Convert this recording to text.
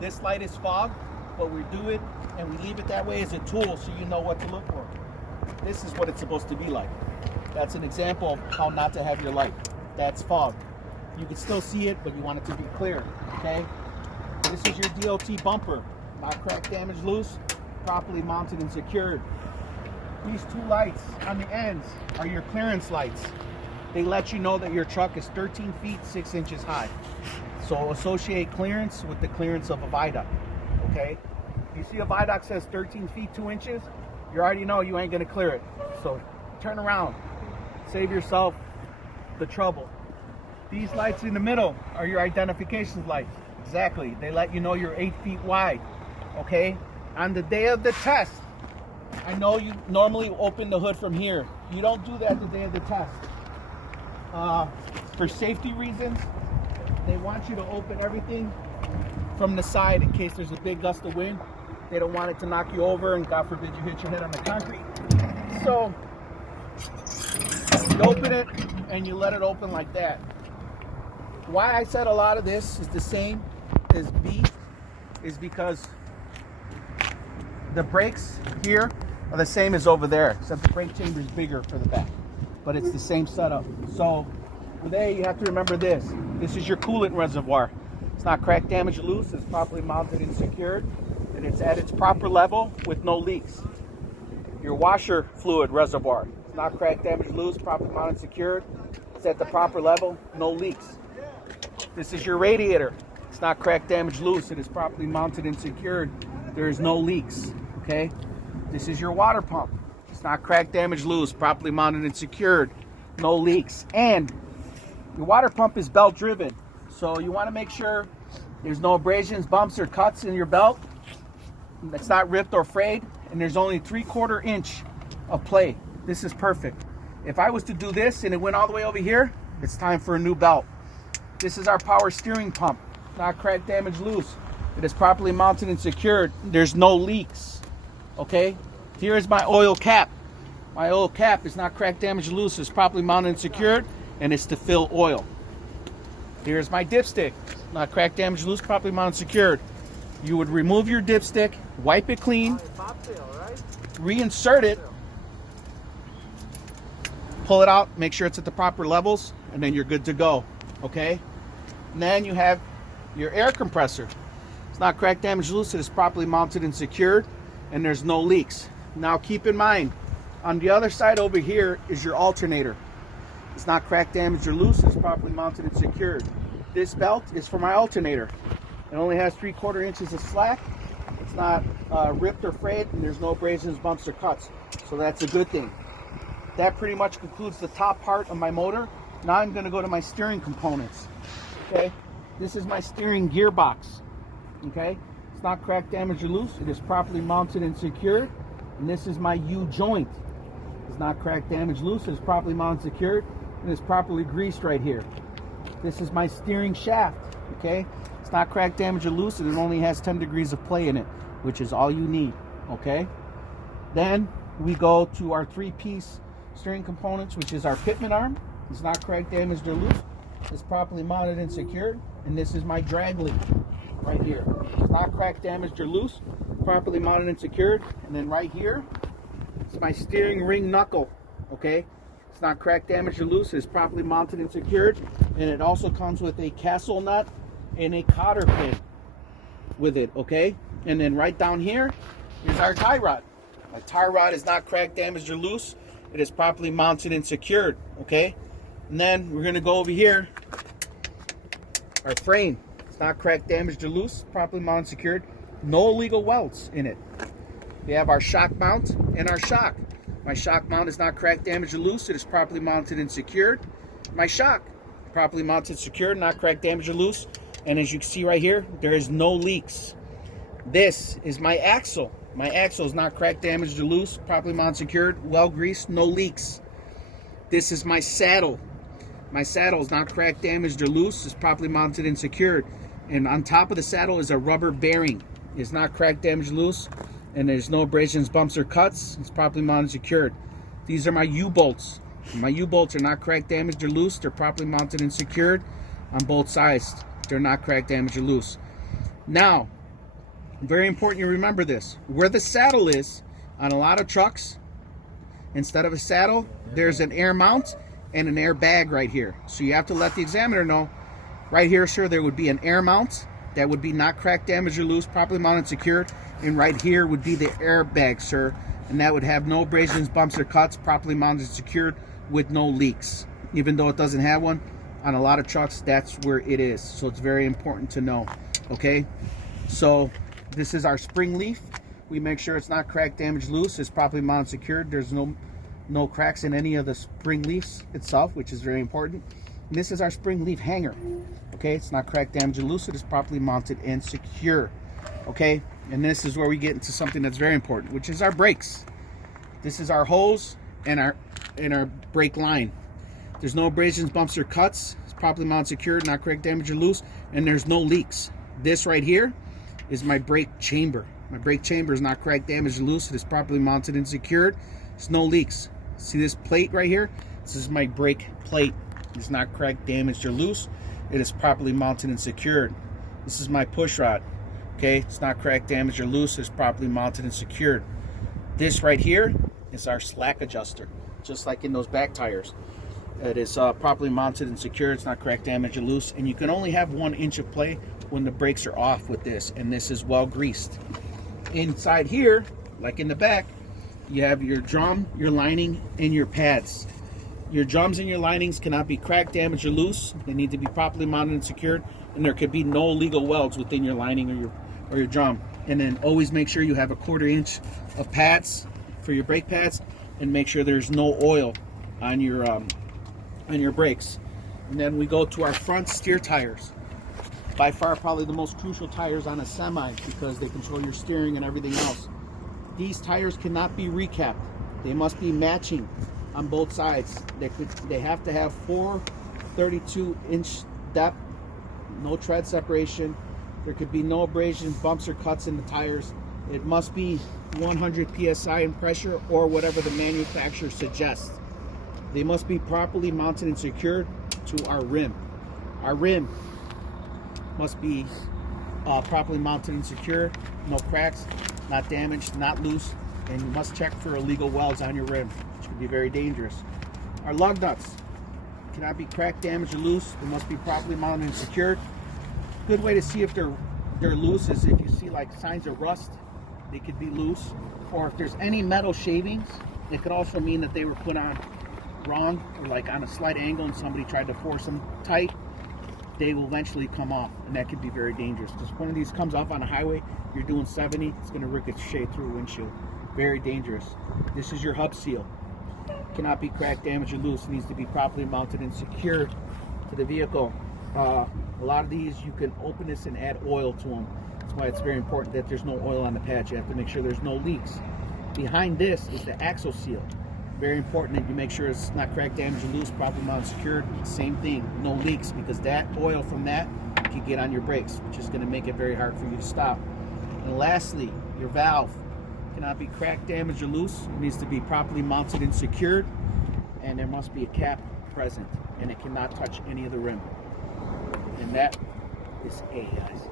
This light is fog, but we do it and we leave it that way as a tool so you know what to look for. This is what it's supposed to be like. That's an example of how not to have your light. That's fog. You can still see it, but you want it to be clear, okay? This is your Dlt Bumper. Not cracked, damaged, loose, properly mounted and secured. These two lights on the ends are your clearance lights. They let you know that your truck is 13 feet 6 inches high. So associate clearance with the clearance of a viaduct, okay? If you see a viaduct says 13 feet 2 inches, you already know you ain't gonna clear it. So turn around, save yourself the trouble. These lights in the middle are your identification lights. Exactly, they let you know you're 8 feet wide, okay? On the day of the test, I know you normally open the hood from here. You don't do that the day of the test. For safety reasons, they want you to open everything from the side in case there's a big gust of wind. They don't want it to knock you over and God forbid you hit your head on the concrete. So you open it and you let it open like that. Why I said a lot of this is the same as B is because the brakes here are the same as over there, except the brake chamber is bigger for the back, but it's the same setup. So for there, you have to remember this. This is your coolant reservoir. It's not cracked, damaged, loose. It's properly mounted and secured, and it's at its proper level with no leaks. Your washer fluid reservoir. It's not cracked, damaged, loose, properly mounted and secured. It's at the proper level, no leaks. This is your radiator. It's not cracked, damaged, loose. It is properly mounted and secured. There is no leaks, okay? This is your water pump. It's not cracked, damaged, loose, properly mounted and secured. No leaks. And your water pump is belt driven. So you want to make sure there's no abrasions, bumps, or cuts in your belt. It's not ripped or frayed. And there's only 3/4 inch of play. This is perfect. If I was to do this and it went all the way over here, it's time for a new belt. This is our power steering pump. Not cracked, damaged, loose. It is properly mounted and secured. There's no leaks. Okay? Here is my oil cap. My oil cap is not cracked, damaged, loose. It's properly mounted and secured, and it's to fill oil. Here's my dipstick. Not cracked, damaged, loose, properly mounted and secured. You would remove your dipstick, wipe it clean, reinsert it, pull it out, make sure it's at the proper levels, and then you're good to go. Okay? And then you have your air compressor. It's not cracked, damaged, loose. It is properly mounted and secured, and there's no leaks. Now keep in mind, on the other side over here is your alternator. It's not cracked, damaged, or loose. It's properly mounted and secured. This belt is for my alternator. It only has 3/4 inches of slack. It's not ripped or frayed, and there's no abrasions, bumps, or cuts. So that's a good thing. That pretty much concludes the top part of my motor. Now I'm going to go to my steering components. Okay, this is my steering gearbox. Okay, it's not cracked, damaged, or loose. It is properly mounted and secured. And this is my U-joint. It's not cracked, damaged, loose. It is properly mounted and secured. And it's properly greased right here. This is my steering shaft. Okay, it's not cracked, damaged, or loose. And it only has 10 degrees of play in it, which is all you need. Okay, then we go to our 3-piece steering components, which is our pitman arm. It's not cracked, damaged, or loose. It's properly mounted and secured. And this is my drag link right here. It's not cracked, damaged, or loose. Properly mounted and secured. And then right here, it's my steering ring knuckle. Okay? It's not cracked, damaged, or loose. It's properly mounted and secured. And it also comes with a castle nut and a cotter pin with it. Okay? And then right down here is our tie rod. My tie rod is not cracked, damaged, or loose. It is properly mounted and secured. Okay? And then we're going to go over here. Our frame. It's not cracked, damaged, or loose. Properly mounted, secured. No illegal welds in it. We have our shock mount and our shock. My shock mount is not cracked, damaged, or loose. It is properly mounted and secured. My shock, properly mounted, secured, not cracked, damaged, or loose. And as you can see right here, there is no leaks. This is my axle. My axle is not cracked, damaged, or loose. Properly mounted, secured, well greased, no leaks. This is my saddle. My saddle is not cracked, damaged, or loose. It's properly mounted and secured. And on top of the saddle is a rubber bearing. It's not cracked, damaged, loose. And there's no abrasions, bumps, or cuts. It's properly mounted and secured. These are my U-bolts. My U-bolts are not cracked, damaged, or loose. They're properly mounted and secured on both sides. They're not cracked, damaged, or loose. Now, Very important you remember this. Where the saddle is on a lot of trucks, instead of a saddle, there's an air mount and an air bag right here. So you have to let the examiner know, right here, sir, there would be an air mount that would be not cracked, damaged, or loose, properly mounted, secured. And right here would be the air bag, sir. And that would have no abrasions, bumps, or cuts, properly mounted, secured, with no leaks. Even though it doesn't have one, on a lot of trucks, that's where it is. So it's very important to know, okay? So this is our spring leaf. We make sure it's not cracked, damaged, loose. It's properly mounted, secured. There's no cracks in any of the spring leaves itself, which is very important. And this is our spring leaf hanger. Okay, it's not cracked, damaged, or loose. It is properly mounted and secure. Okay, and this is where we get into something that's very important, which is our brakes. This is our hose and our brake line. There's no abrasions, bumps, or cuts. It's properly mounted, secured, not cracked, damaged, or loose, and there's no leaks. This right here is my brake chamber. My brake chamber is not cracked, damaged, or loose. It is properly mounted and secured. There's no leaks. See this plate right here? This is my brake plate. It's not cracked, damaged, or loose. It is properly mounted and secured. This is my push rod. Okay, it's not cracked, damaged, or loose. It's properly mounted and secured. This right here is our slack adjuster, just like in those back tires. It is properly mounted and secured. It's not cracked, damaged, or loose. And you can only have 1 inch of play when the brakes are off with this. And this is well greased. Inside here, like in the back, you have your drum, your lining, and your pads. Your drums and your linings cannot be cracked, damaged, or loose. They need to be properly mounted and secured, and there could be no illegal welds within your lining or your drum. And then always make sure you have a 1/4 inch of pads for your brake pads, and make sure there's no oil on your brakes. And then we go to our front steer tires. By far, probably the most crucial tires on a semi, because they control your steering and everything else. These tires cannot be recapped. They must be matching on both sides. They have to have 4 32-inch depth, no tread separation. There could be no abrasions, bumps, or cuts in the tires. It must be 100 psi in pressure, or whatever the manufacturer suggests. They must be properly mounted and secured to our rim. Our rim must be properly mounted and secured, no cracks, not damaged, not loose, and you must check for illegal welds on your rim, which can be very dangerous. Our lug nuts cannot be cracked, damaged, or loose. They must be properly mounted and secured. Good way to see if they're loose is if you see like signs of rust, they could be loose. Or if there's any metal shavings, it could also mean that they were put on wrong, or like on a slight angle and somebody tried to force them tight. They will eventually come off, and that could be very dangerous. Because one of these comes off on a highway, you're doing 70, it's going to ricochet through a windshield. Very dangerous. This is your hub seal. Cannot be cracked, damaged, or loose. It needs to be properly mounted and secured to the vehicle. A lot of these, you can open this and add oil to them. That's why it's very important that there's no oil on the pads. You have to make sure there's no leaks. Behind this is the axle seal. Very important that you make sure it's not cracked, damaged, or loose, properly mounted, secured. Same thing, no leaks, because that oil from that can get on your brakes, which is going to make it very hard for you to stop. And lastly, your valve cannot be cracked, damaged, or loose. It needs to be properly mounted and secured, and there must be a cap present, and it cannot touch any of the rim. And that is A, guys.